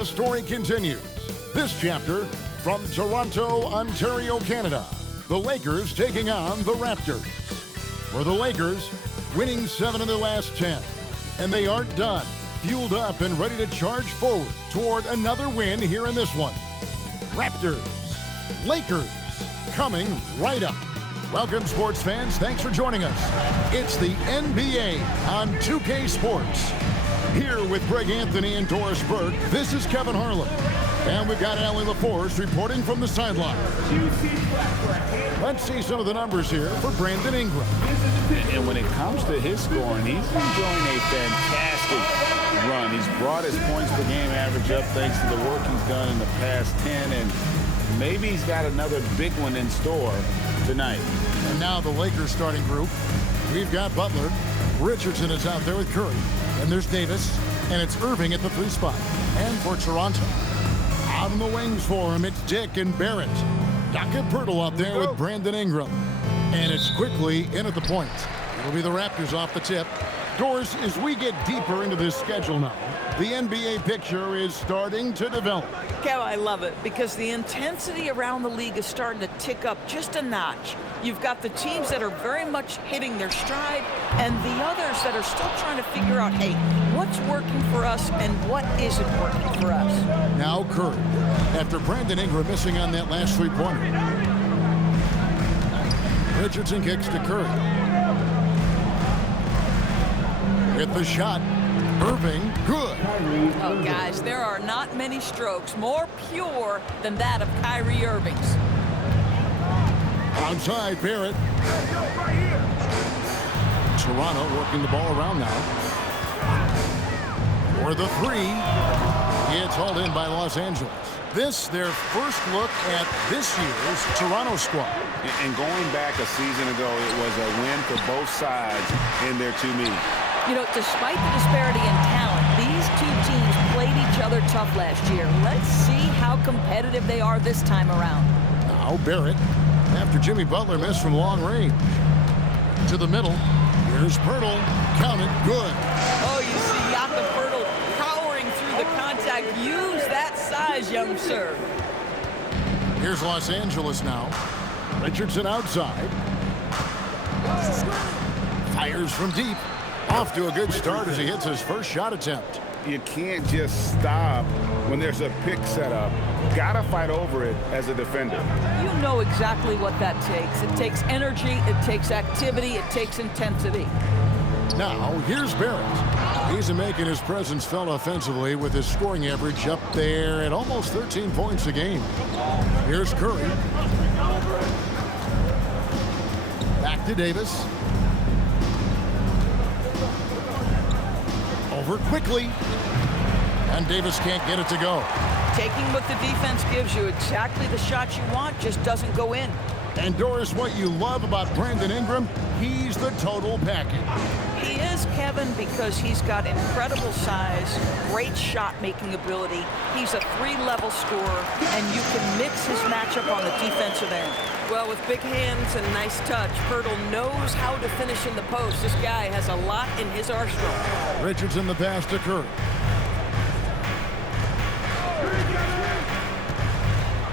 The story continues. This chapter from Toronto, Ontario, Canada. The Lakers taking on the Raptors. For the Lakers, winning 7 of their last 10. And they aren't done. Fueled up and ready to charge forward toward another win here in this one. Raptors, Lakers, coming right up. Welcome, sports fans. Thanks for joining us. It's the NBA on 2K Sports. Here with Greg Anthony and Doris Burke, this is Kevin Harlan. And we've got Allie LaForce reporting from the sideline. Let's see some of the numbers here for Brandon Ingram. And when it comes to his scoring, he's enjoying a fantastic run. He's brought his points per game average up thanks to the work he's done in the past 10, and maybe he's got another big one in store tonight. And now the Lakers starting group. We've got Butler. Richardson is out there with Curry. And there's Davis. And it's Irving at the 3 spot. And for Toronto, out in the wings for him, it's Dick and Barrett. Docket Pirtle out there with Brandon Ingram. And it's quickly in at the point. It'll be the Raptors off the tip. Doris, as we get deeper into this schedule now, the NBA picture is starting to develop. Kev, I love it because the intensity around the league is starting to tick up just a notch. You've got the teams that are very much hitting their stride and the others that are still trying to figure out, hey, what's working for us and what isn't working for us. Now Curry, after Brandon Ingram missing on that last 3-pointer. Richardson kicks to Curry. With the shot, Irving, good. Oh, guys, there are not many strokes more pure than that of Kyrie Irving's. Outside, Barrett. Toronto working the ball around now. For the 3, it's hauled in by Los Angeles. This, their first look at this year's Toronto squad. And going back a season ago, it was a win for both sides in their 2 meetings. You know, despite the disparity in talent, these two teams played each other tough last year. Let's see how competitive they are this time around. Now Barrett, after Jimmy Butler missed from long range. To the middle, here's Pirtle, count it, good. Oh, you see Jakob Pirtle powering through the contact. Use that size, young sir. Here's Los Angeles now. Richardson outside. Fires from deep. Off to a good start as he hits his first shot attempt. You can't just stop when there's a pick set up. Gotta fight over it as a defender. You know exactly what that takes. It takes energy, it takes activity, it takes intensity. Now, here's Barrett. He's making his presence felt offensively with his scoring average up there at almost 13 points a game. Here's Curry. Back to Davis. Over quickly. And Davis can't get it to go. Taking what the defense gives you, exactly the shot you want, just doesn't go in. And Doris, what you love about Brandon Ingram, he's the total package. He is, Kevin, because he's got incredible size, great shot-making ability. He's a 3-level scorer, and you can mix his matchup on the defensive end. Well, with big hands and nice touch, Pirtle knows how to finish in the post. This guy has a lot in his arsenal. Richardson the pass to Curry.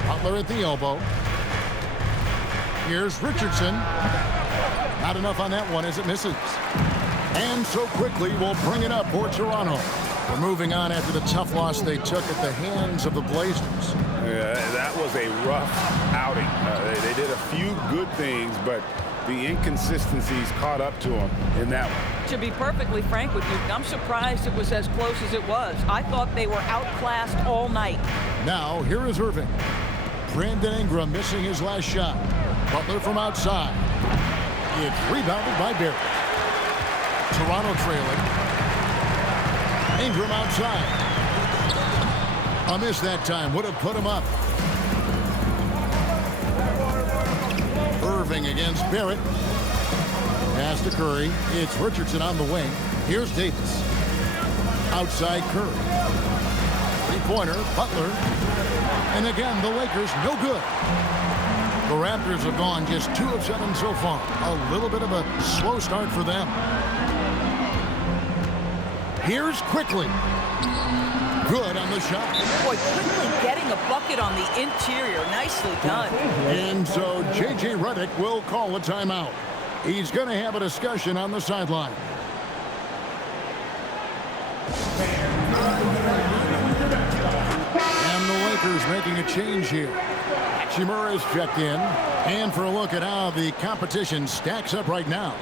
Butler at the elbow. Here's Richardson. Not enough on that one as it misses. And so quickly we'll bring it up for Toronto. We're moving on after the tough loss they took at the hands of the Blazers. Yeah, that was a rough outing. They did a few good things, but the inconsistencies caught up to them in that one. To be perfectly frank with you, I'm surprised it was as close as it was. I thought they were outclassed all night. Now, here is Irving. Brandon Ingram missing his last shot. Butler from outside. It's rebounded by Barrett. Toronto trailing. Ingram outside. A miss that time would have put him up. Irving against Barrett. Pass to Curry. It's Richardson on the wing. Here's Davis. Outside Curry. 3-pointer, Butler. And again, the Lakers no good. The Raptors have gone just 2 of 7 so far. A little bit of a slow start for them. Here's Quickly. Good on the shot. Boy, Quickly getting a bucket on the interior. Nicely done. And so J.J. Redick will call a timeout. He's going to have a discussion on the sideline. And the Lakers making a change here. Hachimura is checked in. And for a look at how the competition stacks up right now,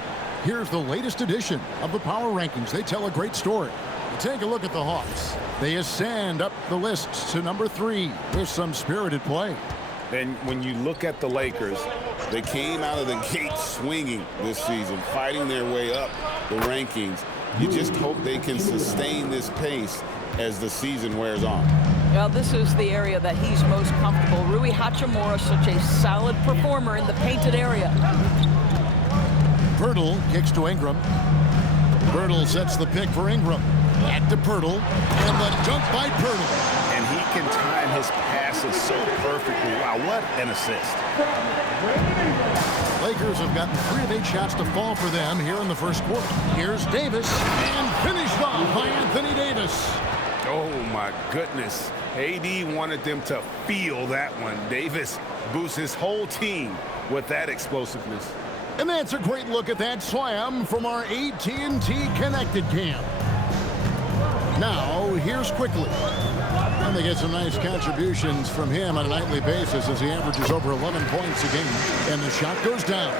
here's the latest edition of the Power Rankings. They tell a great story. Take a look at the Hawks. They ascend up the lists to number 3 with some spirited play. And when you look at the Lakers, they came out of the gate swinging this season, fighting their way up the rankings. You just hope they can sustain this pace as the season wears on. Well, this is the area that he's most comfortable. Rui Hachimura, such a solid performer in the painted area. Pirtle kicks to Ingram. Pirtle sets the pick for Ingram. Back to Pirtle, and the dunk by Pirtle. And he can time his passes so perfectly. Wow, what an assist. Lakers have gotten 3 of 8 shots to fall for them here in the first quarter. Here's Davis, and finished off by Anthony Davis. Oh, my goodness. AD wanted them to feel that one. Davis boosts his whole team with that explosiveness. And that's a great look at that slam from our AT&T Connected Cam. Now, here's Quickly. And they get some nice contributions from him on a nightly basis as he averages over 11 points a game. And the shot goes down.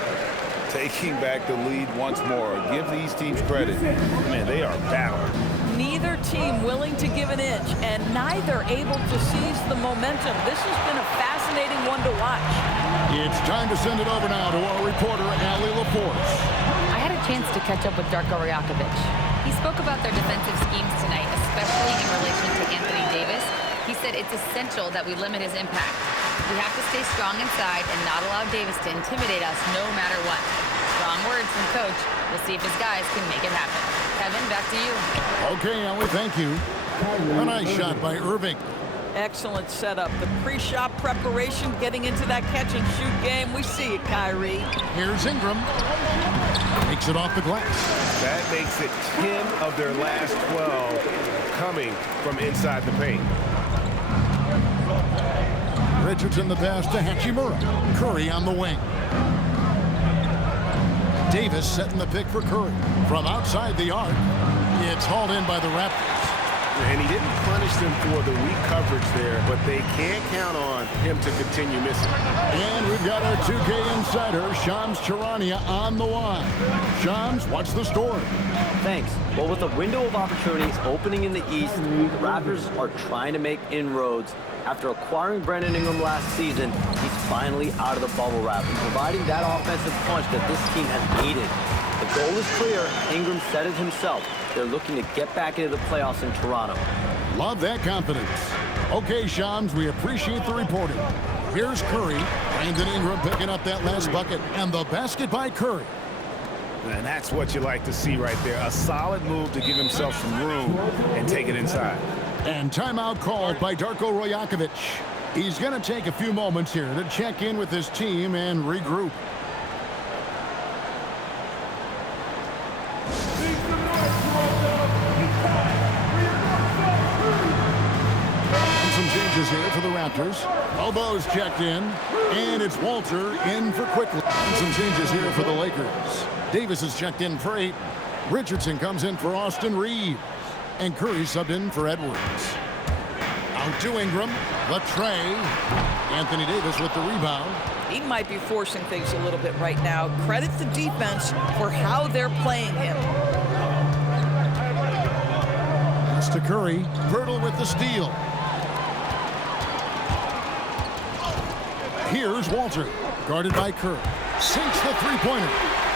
Taking back the lead once more. Give these teams credit. Man, they are battled. Neither team willing to give an inch, and neither able to seize the momentum. This has been a fascinating one to watch. It's time to send it over now to our reporter, Allie LaForce. I had a chance to catch up with Darko Rajakovic. He spoke about their defensive schemes tonight, especially in relation to Anthony Davis. He said it's essential that we limit his impact. We have to stay strong inside and not allow Davis to intimidate us no matter what. Strong words from Coach. We'll see if his guys can make it happen. Kevin, back to you. Okay, Allie, thank you. A nice shot by Irving. Excellent setup. The pre-shot preparation, getting into that catch-and-shoot game. We see it, Kyrie. Here's Ingram. Takes it off the glass. That makes it 10 of their last 12 coming from inside the paint. Richardson the pass to Hachimura. Curry on the wing. Davis setting the pick for Curry. From outside the arc, it's hauled in by the Raptors. And he didn't punish them for the weak coverage there, but they can't count on him to continue missing. And we've got our 2K insider, Shams Charania, on the line. Shams, what's the story? Thanks. Well, with a window of opportunities opening in the East, the Raptors are trying to make inroads. After acquiring Brandon Ingram last season, he's finally out of the bubble wrap and providing that offensive punch that this team has needed. The goal is clear. Ingram said it himself. They're looking to get back into the playoffs in Toronto. Love that confidence. Okay, Shams, we appreciate the reporting. Here's Curry. Brandon Ingram picking up that last bucket. And the basket by Curry. And that's what you like to see right there. A solid move to give himself some room and take it inside. And timeout called by Darko Rajakovic. He's going to take a few moments here to check in with his team and regroup. Some changes here for the Raptors. Elbows checked in, and it's Walter in for Quickly. And some changes here for the Lakers. Davis is checked in for 8. Richardson comes in for Austin Reeves. And Curry subbed in for Edwards. Out to Ingram. The tray. Anthony Davis with the rebound. He might be forcing things a little bit right now. Credit the defense for how they're playing him. That's to Curry. Pirtle with the steal. Here's Walter. Guarded by Curry. Sinks the three-pointer.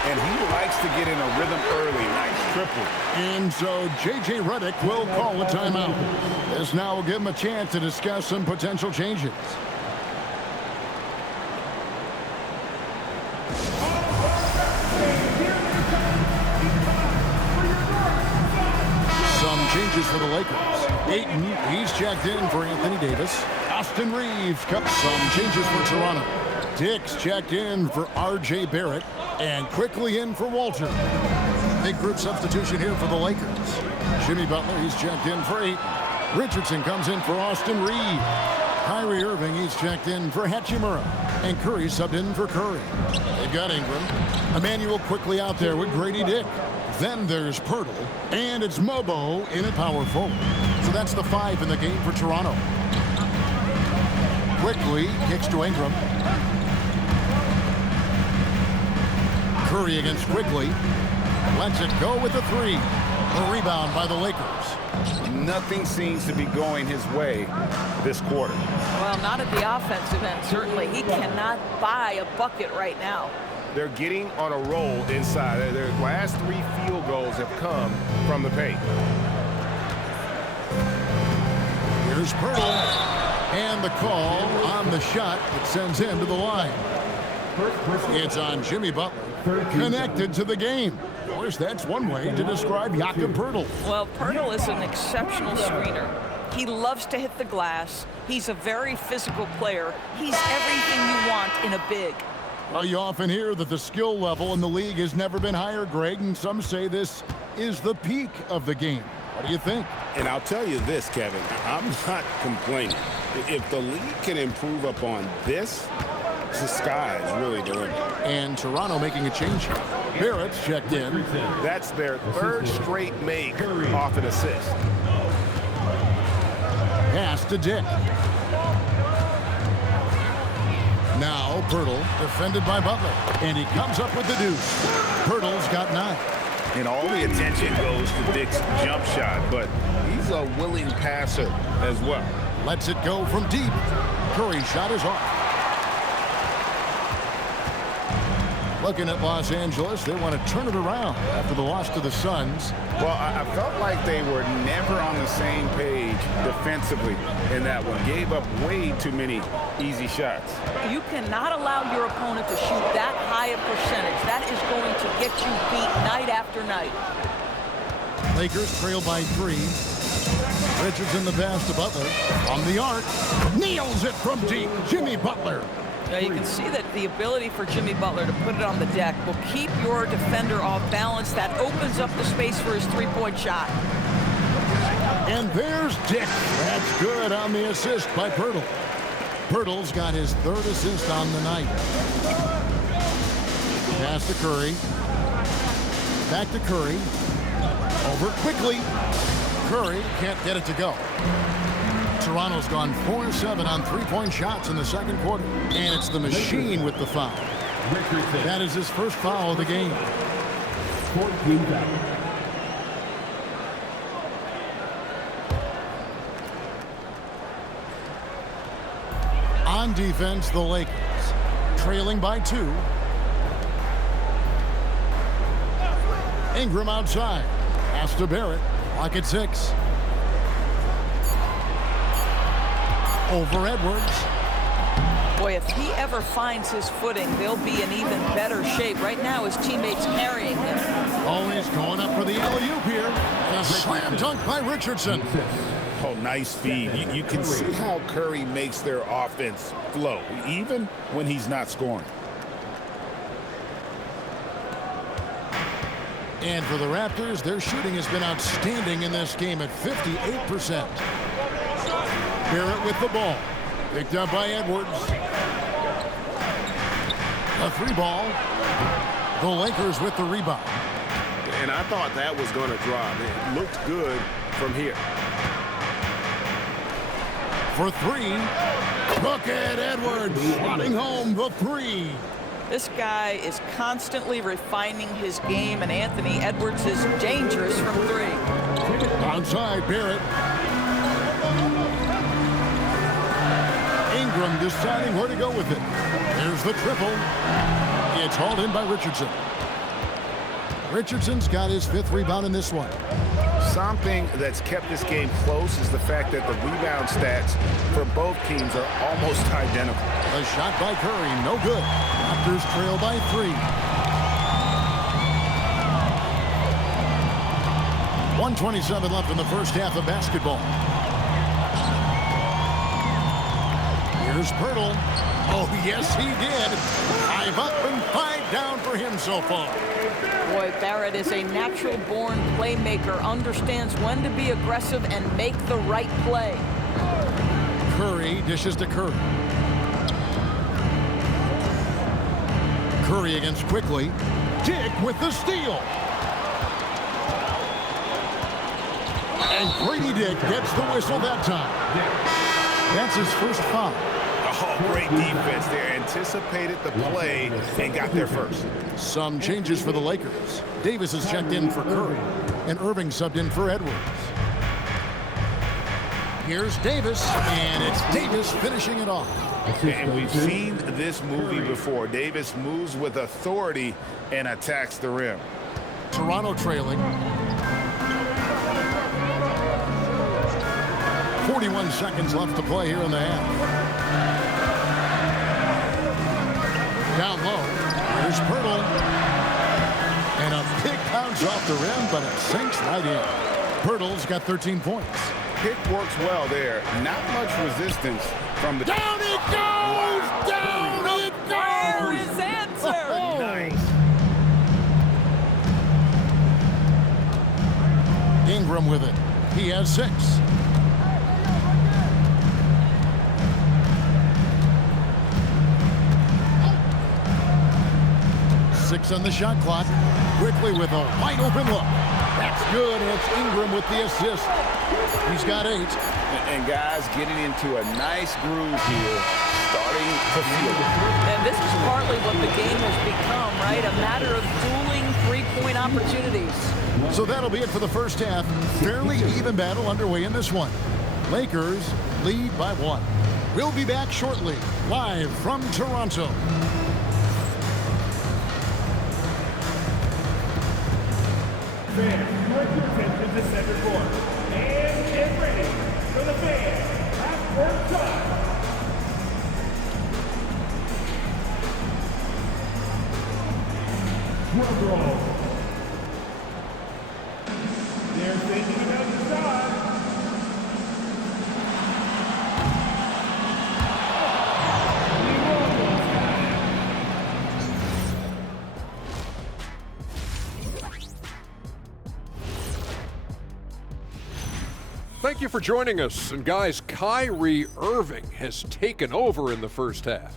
And he likes to get in a rhythm early. Nice triple. And so J.J. Redick will call a timeout. This now will give him a chance to discuss some potential changes. Some changes for the Lakers. Ayton, he's checked in for Anthony Davis. Austin Reeves cups some changes for Toronto. Dix checked in for R.J. Barrett. And Quickly in for Walter. Big group substitution here for the Lakers. Jimmy Butler, he's checked in for 8. Richardson comes in for Austin Reed. Kyrie Irving, he's checked in for Hachimura. And Curry subbed in for Curry. They've got Ingram. Emmanuel quickly out there with Grady Dick. Then there's Pirtle. And it's Mobo in at power forward. So that's the 5 in the game for Toronto. Quickly kicks to Ingram. Curry against Quickly. Lets it go with the 3. A rebound by the Lakers. Nothing seems to be going his way this quarter. Well, not at the offensive end, certainly. He cannot buy a bucket right now. They're getting on a roll inside. Their last 3 field goals have come from the paint. Here's Pirtle. And the call on the shot that sends him to the line. It's on Jimmy Butler. Connected to the game. Of course, that's one way to describe Jakob Pirtle. Well, Pirtle is an exceptional screener. He loves to hit the glass. He's a very physical player. He's everything you want in a big. Well, you often hear that the skill level in the league has never been higher, Greg, and some say this is the peak of the game. What do you think? And I'll tell you this, Kevin, I'm not complaining. If the league can improve upon this, the sky is really the limit. And Toronto making a change here. Barrett's checked in. That's their 3rd straight make off an assist. Pass to Dick. Now Pirtle, defended by Butler. And he comes up with the deuce. Pirtle's got 9. And all the attention goes to Dick's jump shot, but he's a willing passer as well. Lets it go from deep. Curry's shot is off. Looking at Los Angeles, they want to turn it around after the loss to the Suns. Well, I felt like they were never on the same page defensively in that one. Gave up way too many easy shots. You cannot allow your opponent to shoot that high a percentage. That is going to get you beat night after night. Lakers trail by 3. Richardson the pass to Butler. On the arc. Nails it from deep. Jimmy Butler. Now you can see that the ability for Jimmy Butler to put it on the deck will keep your defender off balance. That opens up the space for his 3-point shot. And there's Dick. That's good on the assist by Pirtle. Pirtle's got his 3rd assist on the night. Pass to Curry. Back to Curry. Over quickly. Curry can't get it to go. Toronto's gone 4-7 on 3-point shots in the 2nd quarter. And it's the machine with the foul. That is his first foul of the game. 14 foul. On defense, the Lakers trailing by 2. Ingram outside. Pass to Barrett. Clock at 6. Over Edwards. Boy, if he ever finds his footing, they'll be in even better shape. Right now, his teammates carrying him. Oh, he's going up for the alley-oop here. A slam dunk by Richardson. Oh, nice feed. You can see how Curry makes their offense flow, even when he's not scoring. And for the Raptors, their shooting has been outstanding in this game at 58%. Barrett with the ball. Picked up by Edwards. A 3 ball. The Lakers with the rebound. And I thought that was going to drop. It looked good from here. For 3. Look at Edwards slotting home the 3. This guy is constantly refining his game, and Anthony Edwards is dangerous from 3. Outside, Barrett. Ingram deciding where to go with it. There's the triple. It's hauled in by Richardson. Richardson's got his 5th rebound in this one. Something that's kept this game close is the fact that the rebound stats for both teams are almost identical. A shot by Curry, no good. Raptors trail by 3. 1:27 left in the first half of basketball. Here's Pirtle. Oh, yes, he did. 5 up and 5 down for him so far. Boy, Barrett is a natural-born playmaker, understands when to be aggressive and make the right play. Curry dishes to Curry. Curry against Quickly. Dick with the steal. And Grady Dick gets the whistle that time. That's his first foul. Oh, great defense there. Anticipated the play and got there first. Some changes for the Lakers. Davis is checked in for Curry, and Irving subbed in for Edwards. Here's Davis, and it's Davis finishing it off. And we've seen this movie before. Davis moves with authority and attacks the rim. Toronto trailing. 41 seconds left to play here in the half. Down low, here's Pirtle. And a big bounce off the rim, but it sinks right in. Pirtle's got 13 points. Pick works well there. Not much resistance from the... Down it goes! Wow. Down it goes! His answer! Nice. Ingram with it. He has 6. Six on the shot clock. Quickly with a wide open look. That's good, and it's Ingram with the assist. He's got 8. And guys getting into a nice groove here, starting to feel it. And this is partly what the game has become, right? A matter of dueling three-point opportunities. So that'll be it for the first half. Fairly even battle underway in this one. Lakers lead by 1. We'll be back shortly, live from Toronto. Fans, direct your attention to center court. And get ready for the fans. Half-court time. Drum roll. They're thinking about the shot. Thank you for joining us. And guys, Kyrie Irving has taken over in the first half.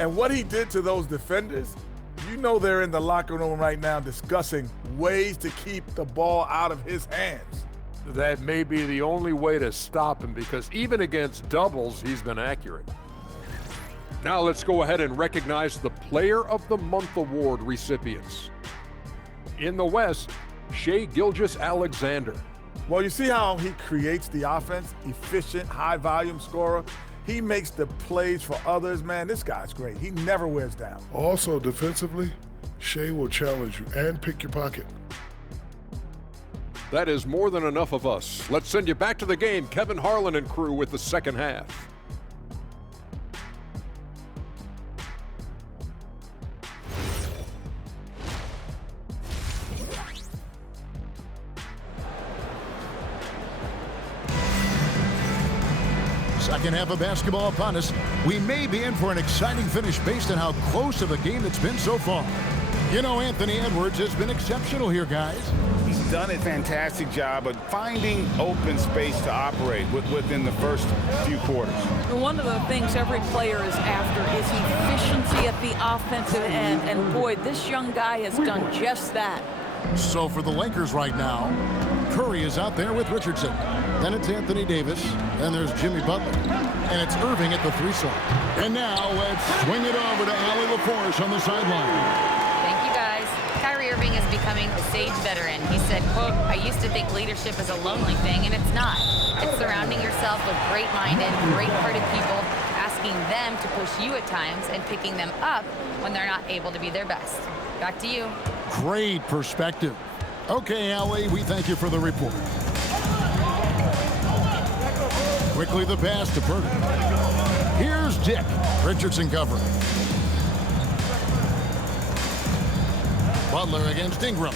And what he did to those defenders, you know they're in the locker room right now discussing ways to keep the ball out of his hands. That may be the only way to stop him, because even against doubles, he's been accurate. Now let's go ahead and recognize the Player of the Month award recipients. In the West, Shai Gilgeous-Alexander. Well, you see how he creates the offense? Efficient, high-volume scorer. He makes the plays for others, man. This guy's great. He never wears down. Also, defensively, Shai will challenge you and pick your pocket. That is more than enough of us. Let's send you back to the game. Kevin Harlan and crew with the second half. Second half of basketball upon us. We may be in for an exciting finish based on how close of a game it's been so far. You know, Anthony Edwards has been exceptional here, guys. He's done a fantastic job of finding open space to operate within the first few quarters. One of the things every player is after is efficiency at the offensive end. And boy, this young guy has done just that. So for the Lakers right now, Curry is out there with Richardson. Then it's Anthony Davis. Then there's Jimmy Butler. And it's Irving at the 3 slot. And now let's swing it over to Allie LaForce on the sideline. Thank you, guys. Kyrie Irving is becoming a sage veteran. He said, quote, "I used to think leadership is a lonely thing, and it's not. It's surrounding yourself with great-minded, great-hearted people, asking them to push you at times and picking them up when they're not able to be their best." Back to you. Great perspective. Okay, Allie, we thank you for the report. Quickly the pass to Purdy. Here's Dick. Richardson covering. Butler against Ingram.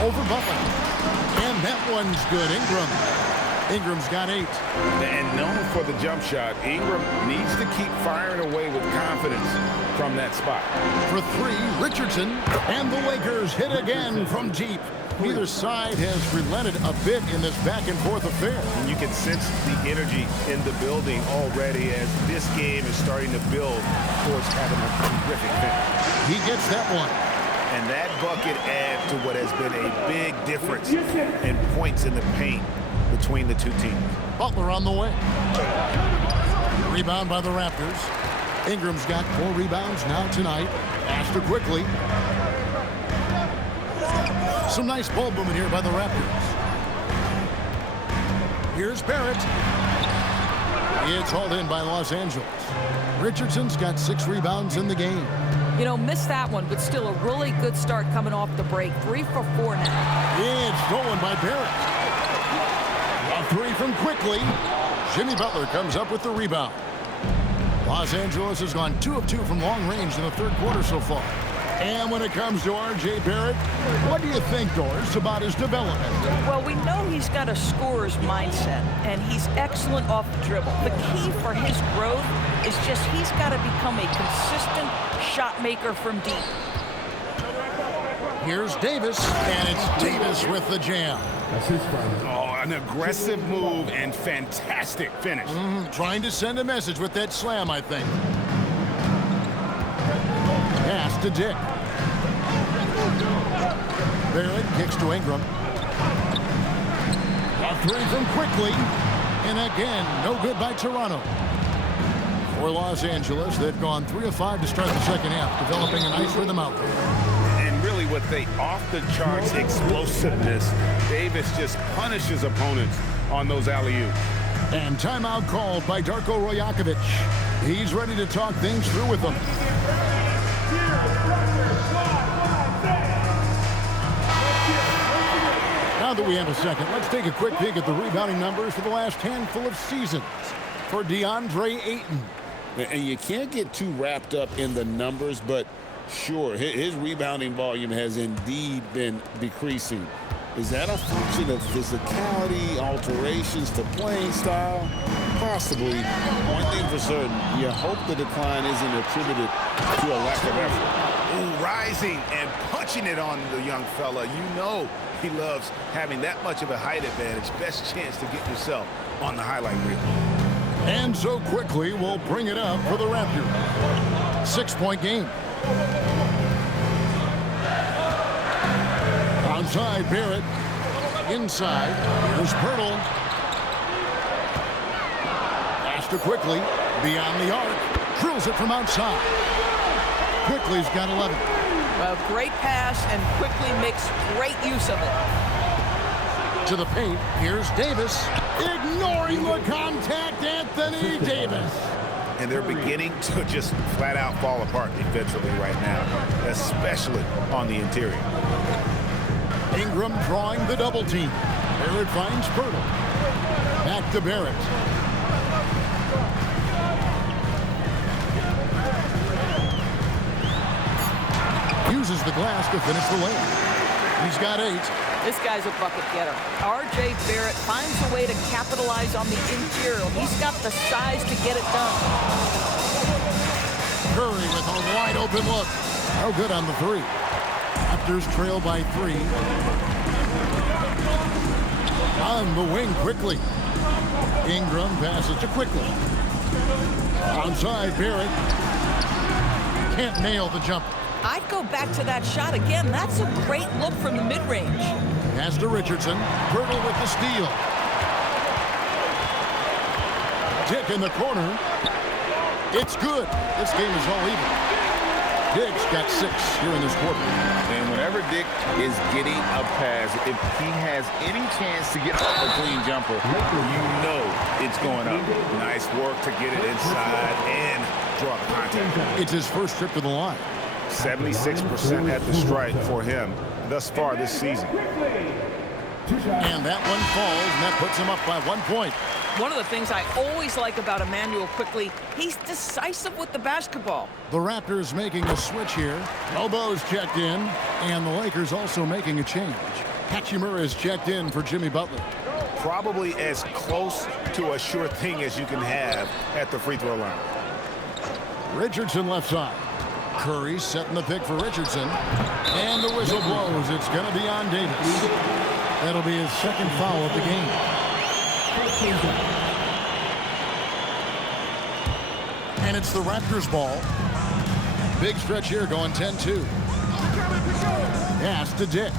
Over Butler. And that one's good. Ingram. Ingram's got 8. And known for the jump shot, Ingram needs to keep firing away with confidence from that spot. For 3, Richardson. And the Lakers hit again from deep. Neither side has relented a bit in this back-and-forth affair. And you can sense the energy in the building already as this game is starting to build towards having a terrific finish. He gets that one. And that bucket adds to what has been a big difference in points in the paint between the two teams. Butler on the way. Rebound by the Raptors. Ingram's got 4 rebounds now tonight. Ashton quickly. Some nice ball movement here by the Raptors. Here's Barrett. It's hauled in by Los Angeles. Richardson's got 6 rebounds in the game. You know, missed that one, but still a really good start coming off the break. 3 for 4 now. It's stolen by Barrett. A 3 from Quickly. Jimmy Butler comes up with the rebound. Los Angeles has gone 2 of 2 from long range in the third quarter so far. And when it comes to R.J. Barrett, what do you think, Doris, about his development? Well, we know he's got a scorer's mindset, and he's excellent off the dribble. The key for his growth is just he's got to become a consistent shot maker from deep. Here's Davis, and it's Davis with the jam. Oh, an aggressive move and fantastic finish. Trying to send a message with that slam, I think. Pass to Dick. Barrett kicks to Ingram. A 3 from Quickly. And again, no good by Toronto. For Los Angeles, they've gone 3 of 5 to start the second half, developing a nice rhythm out there. And really with the off-the-charts explosiveness, Davis just punishes opponents on those alley-oops. And timeout called by Darko Rajakovic. He's ready to talk things through with them. Now that we have a second, let's take a quick peek at the rebounding numbers for the last handful of seasons for DeAndre Ayton. And you can't get too wrapped up in the numbers, but sure, his rebounding volume has indeed been decreasing. Is that a function of physicality, alterations to playing style? Possibly. One thing for certain, you hope the decline isn't attributed to a lack of effort. Ooh, rising and punching it on the young fella. You know he loves having that much of a height advantage. Best chance to get yourself on the highlight reel. And so Quickly will bring it up for the Raptors. 6-point game. Outside, Barrett. Inside, here's Pirtle. Pass to Quickly. Beyond the arc. Drills it from outside. Quickly's got 11. Well, great pass, and Quickly makes great use of it. To the paint, here's Davis. Ignoring the contact, Anthony Davis. And they're beginning to just flat out fall apart defensively right now, especially on the interior. Ingram drawing the double team. Barrett finds Pirtle. Back to Barrett. Uses the glass to finish the layup. He's got 8. This guy's a bucket getter. R.J. Barrett finds a way to capitalize on the interior. He's got the size to get it done. Curry with a wide open look. No good on the 3. Raptors trail by 3. On the wing Quickly. Ingram passes to Quickly. Outside Barrett. Can't nail the jumper. I'd go back to that shot again. That's a great look from the mid-range. Pass to Richardson. Pirtle with the steal. Dick in the corner. It's good. This game is all even. Dick's got 6 here in this quarter. And whenever Dick is getting a pass, if he has any chance to get a clean jumper, you know it's going up. Nice work to get it inside and draw the contact. It's his first trip to the line. 76% at the stripe for him thus far this season. And that one falls, and that puts him up by 1 point. One of the things I always like about Emmanuel Quickly, he's decisive with the basketball. The Raptors making a switch here. Elbows checked in, and the Lakers also making a change. Hachimura is checked in for Jimmy Butler. Probably as close to a sure thing as you can have at the free throw line. Richardson left side. Curry setting the pick for Richardson. And the whistle blows. It's going to be on Davis. That'll be his second foul of the game. And it's the Raptors ball. Big stretch here going 10-2. Pass to Dick.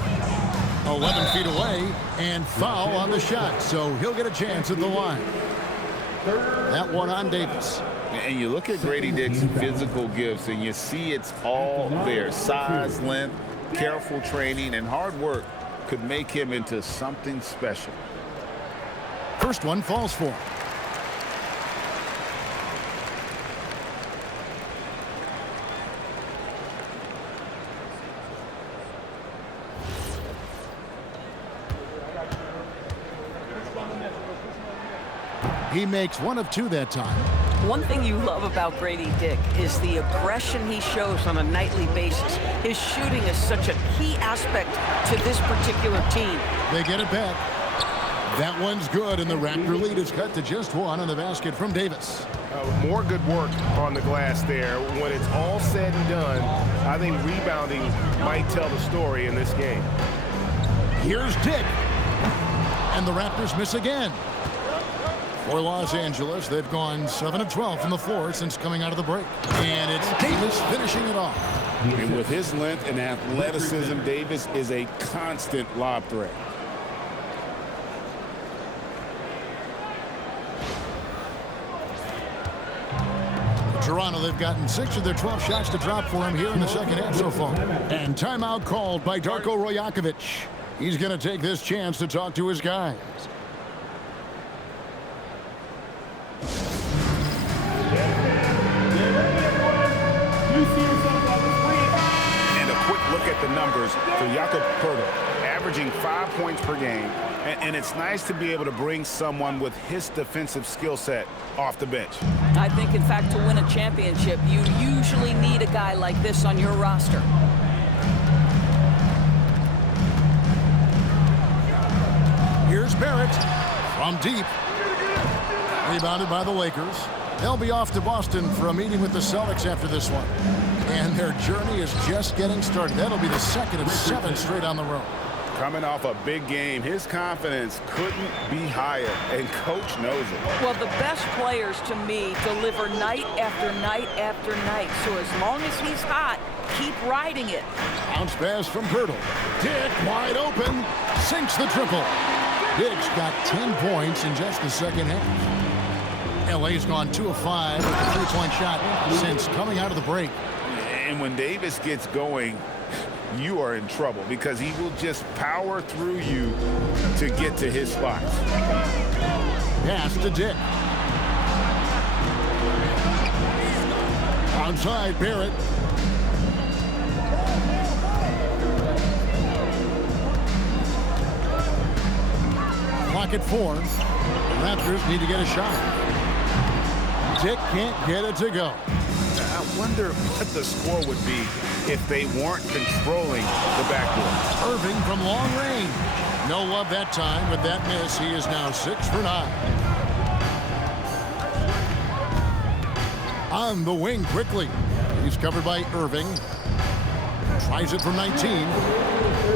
11 feet away and foul on the shot. So he'll get a chance at the line. That one on Davis. And you look at Grady Dick's physical gifts and you see it's all there. Size, length, careful training, and hard work could make him into something special. First one falls for him. He makes one of two that time. One thing you love about Grady Dick is the aggression he shows on a nightly basis. His shooting is such a key aspect to this particular team. They get it back. That one's good, and the Raptor lead is cut to just one on the basket from Davis. More good work on the glass there. When it's all said and done, I think rebounding might tell the story in this game. Here's Dick. And the Raptors miss again. For Los Angeles, they've gone 7 of 12 from the floor since coming out of the break. And it's Davis finishing it off. And with his length and athleticism, Davis is a constant lob threat. Toronto, they've gotten 6 of their 12 shots to drop for him here in the second half so far. And timeout called by Darko Rajakovic. He's going to take this chance to talk to his guys. And a quick look at the numbers for Jakob Poeltl, averaging 5 points per game. And it's nice to be able to bring someone with his defensive skill set off the bench. I think, in fact, to win a championship, you usually need a guy like this on your roster. Here's Barrett from deep. Rebounded by the Lakers. They'll be off to Boston for a meeting with the Celtics after this one. And their journey is just getting started. That'll be the second of 7 straight on the road. Coming off a big game, his confidence couldn't be higher, and coach knows it. Well, the best players, to me, deliver night after night after night. So as long as he's hot, keep riding it. Bounce pass from Poeltl. Dick wide open. Sinks the triple. Dick's got 10 points in just the second half. LA's gone 2 of 5 with a 3-point shot since coming out of the break. And when Davis gets going, you are in trouble because he will just power through you to get to his spots. Pass to Dick. Outside, Barrett. Clock at 4. The Raptors need to get a shot. Dick can't get it to go. I wonder what the score would be if they weren't controlling the backboard. Irving from long range. No love that time. With that miss, he is now 6 for 9. On the wing quickly. He's covered by Irving. Tries it from 19.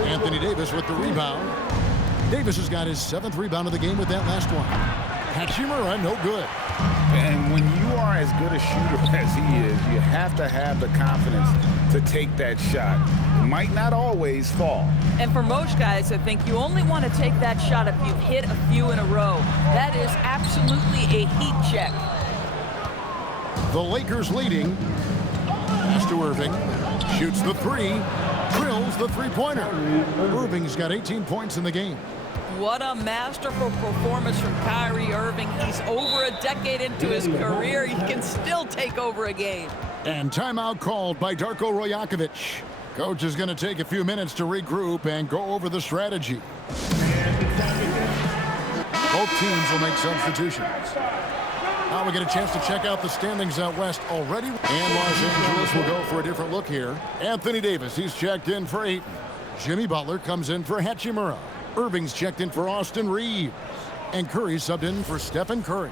Anthony Davis with the rebound. Davis has got his 7th rebound of the game with that last one. Hachimura, no good. And when you are as good a shooter as he is, you have to have the confidence to take that shot. It might not always fall. And for most guys, I think you only want to take that shot if you've hit a few in a row. That is absolutely a heat check. The Lakers leading. Pass to Irving. Shoots the 3. Drills the 3-pointer. Irving's got 18 points in the game. What a masterful performance from Kyrie Irving. He's over a decade into his career. He can still take over a game. And timeout called by Darko Rajakovic. Coach is going to take a few minutes to regroup and go over the strategy. Both teams will make substitutions. Now we get a chance to check out the standings out west already. And Los Angeles will go for a different look here. Anthony Davis, he's checked in for 8. Jimmy Butler comes in for Hachimura. Irving's checked in for Austin Reeves. And Curry subbed in for Stephen Curry.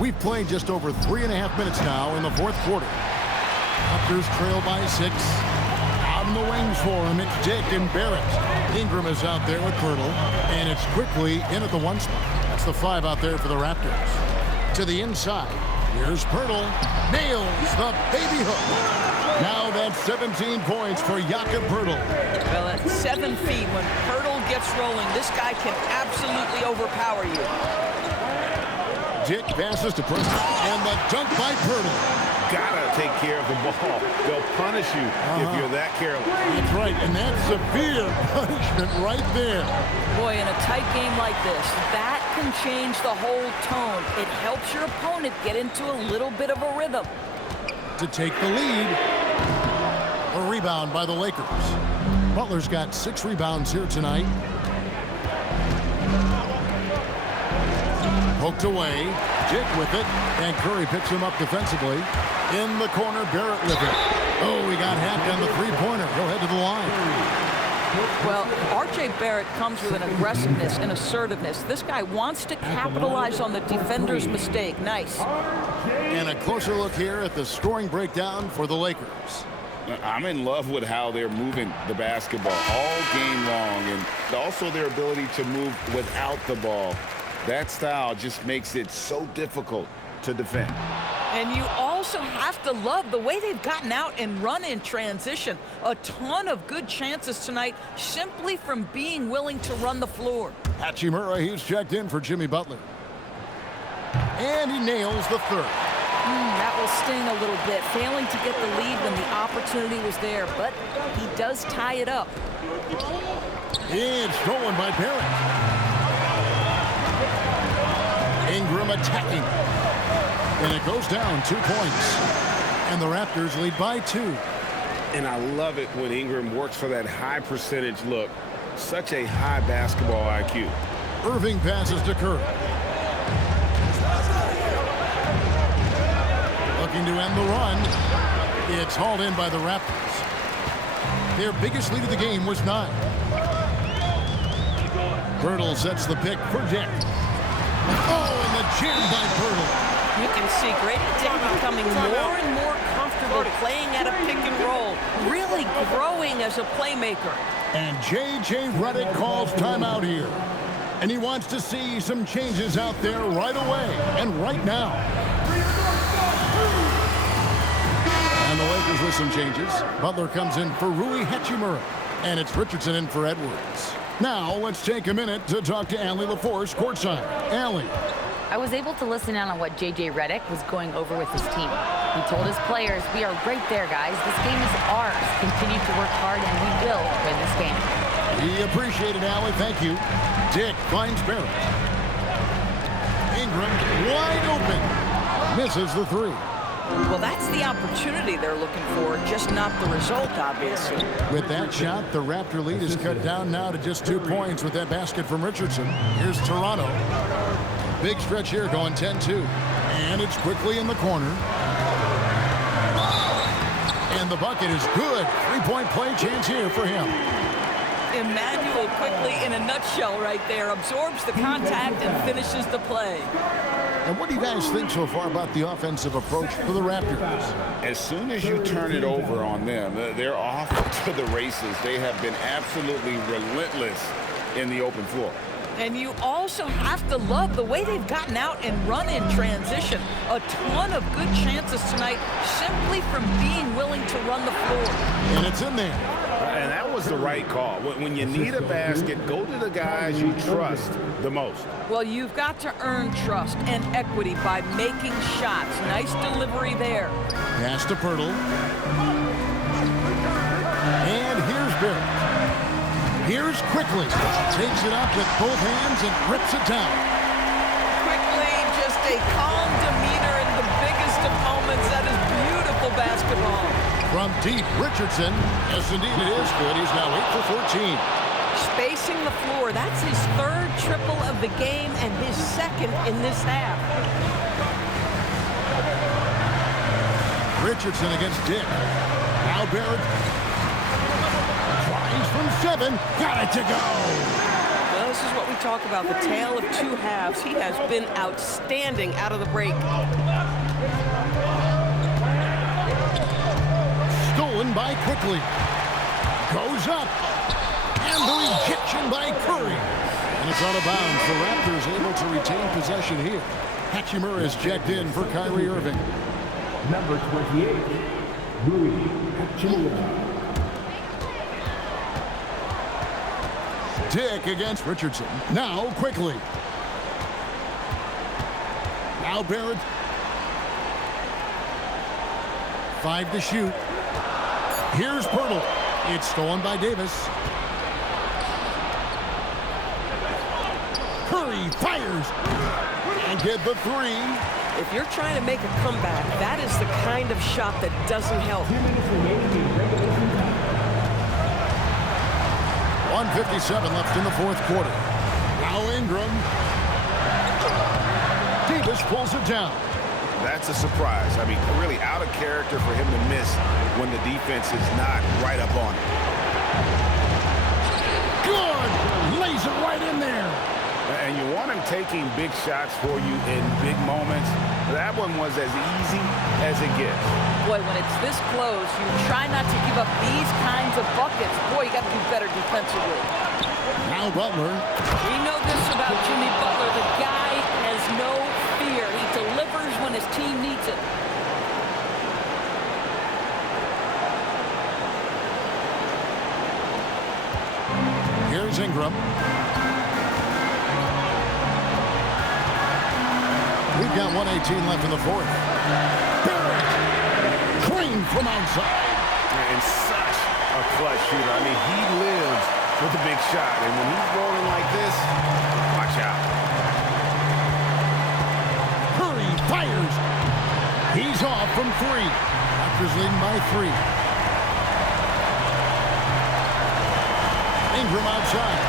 We've played just over 3.5 minutes now in the fourth quarter. Raptors trail by 6. Out in the wings for him, it's Dick and Barrett. Ingram is out there with Pirtle, and it's quickly in at the 1 spot. That's the 5 out there for the Raptors. To the inside, here's Pirtle. Nails the baby hook. Now that's 17 points for Jakob Pirtle. Well, at 7 feet, when Pirtle gets rolling, this guy can absolutely overpower you. Dick passes to Preston, and the dunk by Pirtle. Gotta take care of the ball. They'll punish you if you're that careless. That's right, and that's severe punishment right there. Boy, in a tight game like this, that can change the whole tone. It helps your opponent get into a little bit of a rhythm. To take the lead, a rebound by the Lakers. Butler's got 6 rebounds here tonight. Poked away, Dick with it, and Curry picks him up defensively. In the corner, Barrett with it. Oh, he got hacked on the three-pointer. He'll head to the line. Well, R.J. Barrett comes with an aggressiveness and assertiveness. This guy wants to capitalize on the defender's mistake. Nice. And a closer look here at the scoring breakdown for the Lakers. I'm in love with how they're moving the basketball all game long, and also their ability to move without the ball. That style just makes it so difficult to defend. And you also have to love the way they've gotten out and run in transition. A ton of good chances tonight simply from being willing to run the floor. Hachimura, he's checked in for Jimmy Butler. And he nails the 3rd. That will sting a little bit, failing to get the lead when the opportunity was there, but he does tie it up. It's stolen by Barrett. Ingram attacking. And it goes down 2 points. And the Raptors lead by 2. And I love it when Ingram works for that high percentage look. Such a high basketball IQ. Irving passes to Curry. Looking to end the run. It's hauled in by the Raptors. Their biggest lead of the game was 9. Pirtle sets the pick for Dick. Oh, and the jam by Pirtle. You can see Grady Dick becoming more and more comfortable playing at a pick and roll, really growing as a playmaker. And J.J. Redick calls timeout here. And he wants to see some changes out there right away and right now. And the Lakers with some changes. Butler comes in for Rui Hachimura. And it's Richardson in for Edwards. Now, let's take a minute to talk to Allie LaForce courtside. Allie. I was able to listen in on what J.J. Redick was going over with his team. He told his players, we are right there, guys. This game is ours. Continue to work hard, and we will win this game. He appreciated Allie. Thank you. Dick finds Barrett. Ingram wide open. Misses the 3. Well, that's the opportunity they're looking for, just not the result, obviously. With that shot, the Raptor lead is cut down now to just 2 points with that basket from Richardson. Here's Toronto. Big stretch here going 10-2. And it's quickly in the corner. And the bucket is good. 3-point play chance here for him. Emmanuel quickly, in a nutshell right there, absorbs the contact and finishes the play. And what do you guys think so far about the offensive approach for the Raptors? As soon as you turn it over on them, they're off to the races. They have been absolutely relentless in the open floor. And you also have to love the way they've gotten out and run in transition. A ton of good chances tonight simply from being willing to run the floor. And it's in there. And that was the right call. When you need a basket, go to the guys you trust the most. Well, you've got to earn trust and equity by making shots. Nice delivery there. Pass to Pirtle. And here's Barrett. Here's Quickly. Takes it up with both hands and rips it down. Quickly, just a calm demeanor in the biggest of moments. That is beautiful basketball. From deep, Richardson. Yes, indeed it is good. He's now 8 for 14. Spacing the floor. That's his 3rd triple of the game and his 2nd in this half. Richardson against Dick. Now Barrett tries from 7. Got it to go. Well, this is what we talk about, the tale of two halves. He has been outstanding out of the break. Stolen by Quickly. Goes up. And the rejection by Curry. And it's out of bounds. The Raptors able to retain possession here. Hachimura is checked in for Kyrie Irving. Number 28, Rui Hachimura. Dick against Richardson. Now Quickly. Now Barrett. 5 to shoot. Here's Pirtle. It's stolen by Davis. Curry fires. And get the 3. If you're trying to make a comeback, that is the kind of shot that doesn't help. 2 minutes remaining in regulation time. 1:57 left in the fourth quarter. Now Ingram. Davis pulls it down. That's a surprise. I mean, really out of character for him to miss when the defense is not right up on him. Good! Lays it right in there. And you want him taking big shots for you in big moments. That one was as easy as it gets. Boy, when it's this close, you try not to give up these kinds of buckets. Boy, you got to do better defensively. Now Butler. We know this about Jimmy Butler. The guy has no fear. He delivers when his team needs it. Here's Ingram. We've got 1:18 left in the fourth. Barrett. Clean from outside. And such a clutch shooter. I mean, he lives with a big shot. And when he's rolling like this, watch out. Curry fires. He's off from 3. Raptors leading by 3. Ingram outside.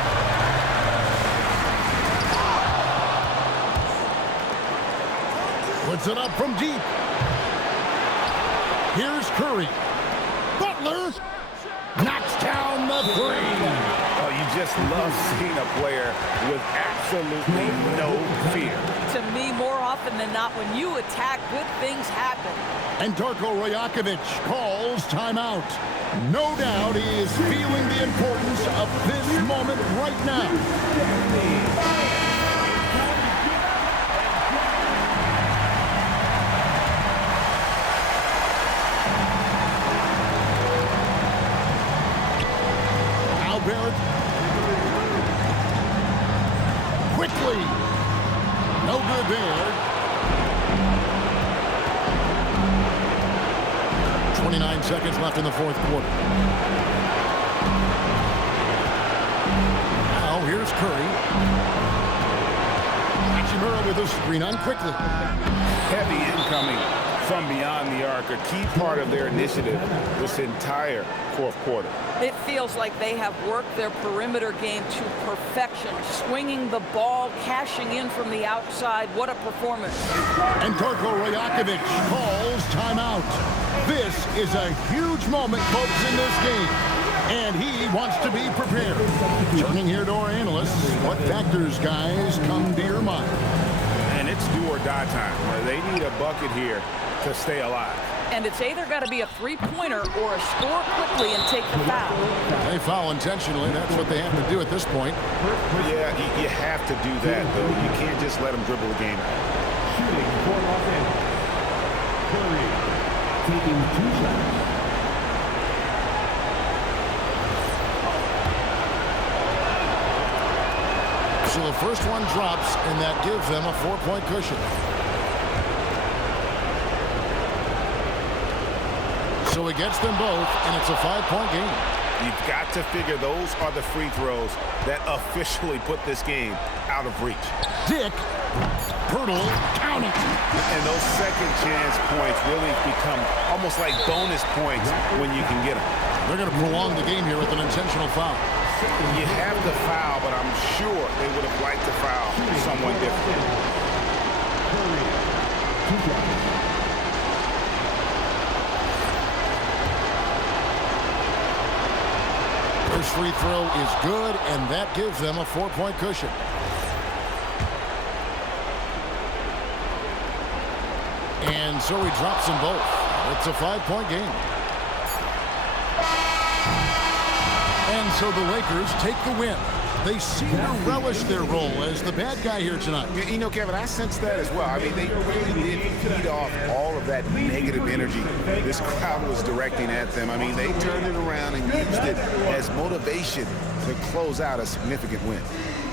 Puts it up from deep. Here's Curry. Butler knocks down the 3. Oh, you just love seeing a player with absolutely no fear. To me, more often than not, when you attack, good things happen. And Darko Rajakovic calls timeout. No doubt he is feeling the importance of this moment right now. Now Barrett. Quickly. No good there. 29 seconds left in the fourth quarter. Now here's Curry. Hachimura with a screen on Quickly. Heavy incoming from beyond the arc, a key part of their initiative this entire fourth quarter. It feels like they have worked their perimeter game to perfection, swinging the ball, cashing in from the outside. What a performance. And Darko Rajakovic calls timeout. This is a huge moment, folks, in this game. And he wants to be prepared. Turning here to our analysts, what factors, guys, come to your mind? And it's do or die time. They need a bucket here to stay alive. And it's either got to be a three-pointer or a score quickly and take the foul. They foul intentionally. That's what they have to do at this point. Yeah, you have to do that, though. You can't just let them dribble the game. Shooting for Los Angeles. Curry taking 2 shots. So the first one drops, and that gives them a 4-point cushion. So he gets them both, and it's a 5-point game. You've got to figure those are the free throws that officially put this game out of reach. Dick, Pirtle, count it. And those second chance points really become almost like bonus points when you can get them. They're going to prolong the game here with an intentional foul. You have the foul, but I'm sure they would have liked to foul someone different. Lakers free throw is good, and that gives them a 4-point cushion. And so he drops them both. It's a 5-point game. And so the Lakers take the win. They seem to relish their role as the bad guy here tonight. You know, Kevin, I sense that as well. I mean, they really did feed off all of that negative energy this crowd was directing at them. I mean, they turned it around and used it as motivation to close out a significant win.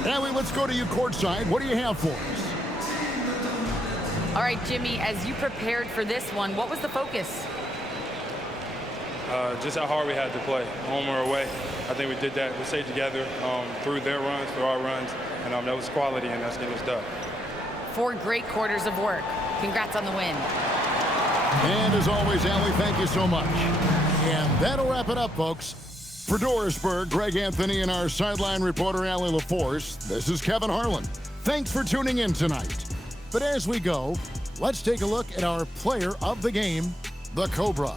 Allie, let's go to you courtside. What do you have for us? All right, Jimmy, as you prepared for this one, what was the focus? Just how hard we had to play, home or away. I think we did that. We stayed together through their runs, through our runs, and that was quality, and that's getting us done. 4 great quarters of work. Congrats on the win. And as always, Allie, thank you so much. And that'll wrap it up, folks. For Dorisburg, Greg Anthony and our sideline reporter, Allie LaForce, this is Kevin Harlan. Thanks for tuning in tonight. But as we go, let's take a look at our player of the game, the Cobra.